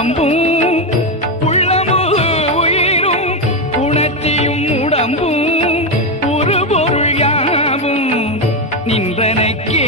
உடம்பும் உள்ளமும் உயிரும் உணர்ச்சியும் உடம்பும் ஒரு பொருள் யாவும் நின்றனக்கே.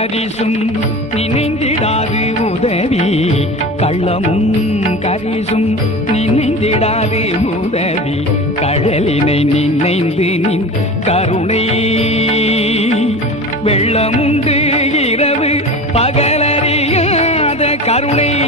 கரிசும் நினைந்திடாது உதவி. கள்ளமும் கரிசும் நினைந்திடாது உதவி. கடலினை நினைந்து நின் கருணை. வெள்ளமுண்டு இரவு பகலறியாத கருணை.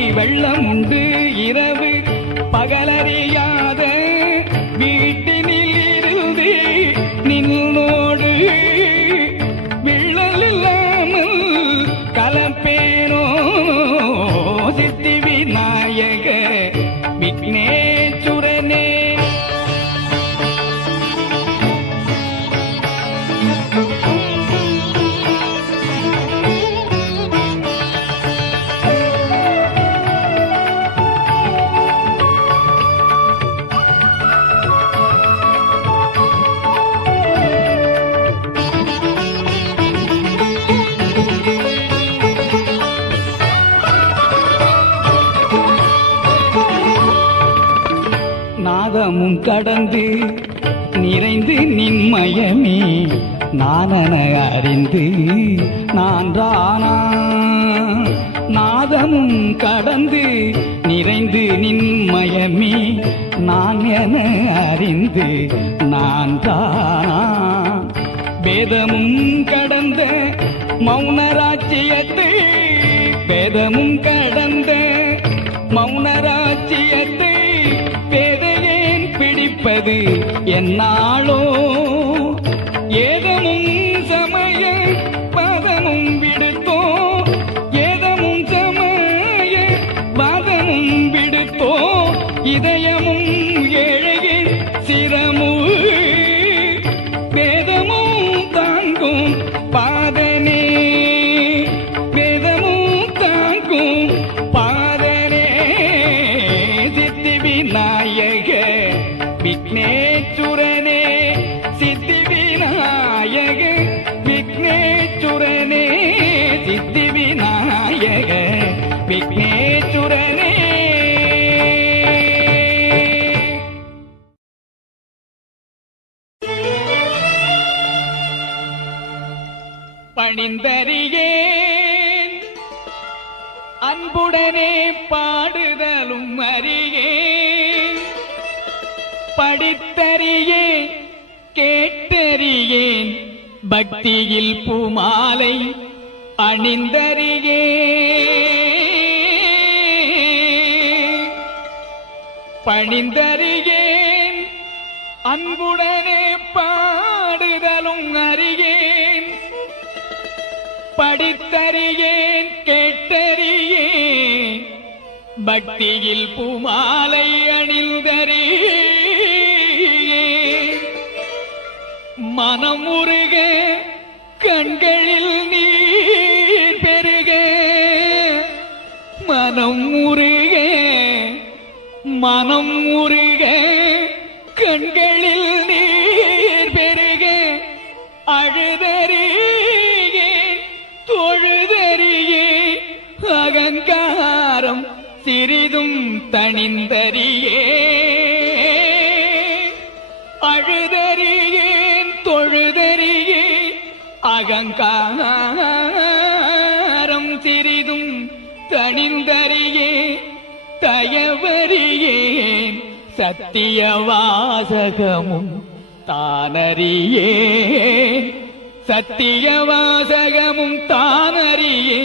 பாதமும் கடந்து நிறைந்து நின்மயமே நானன அறிந்து நான் தானா நாதமும் கடந்து நிறைந்து நின்மயமே நான் என அறிந்து நான் தானா வேதமும் கடந்த மௌனராட்சியத்தை வேதமும் கடந்த பிடிப்பது என்னாலும் பணிந்தறியேன். அன்புடனே பாடுதலும் அறியேன். படித்தறியேன் கேட்டறியேன். பக்தியில் பூமாலை அணிந்தறியேன். பணிந்தறியேன். அன்புடனே பா படித்தறியேன் கேட்டறியேன். பக்தியில் பூமாலை அணிந்தறியே மனமுருக கண்களில் நீர் பெருக. மனம் முருக மனம் முருக கண்களில் சிறிதும் தனிந்தறியே அழுதறியேன் தொழுதறியே அகங்காரம் சிறிதும் தனிந்தறியே தயவறியேன் சத்திய வாசகமும் தானறியே சத்திய வாசகமும் தானறியே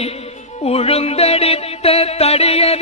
உழுந்தடித்த தடியர்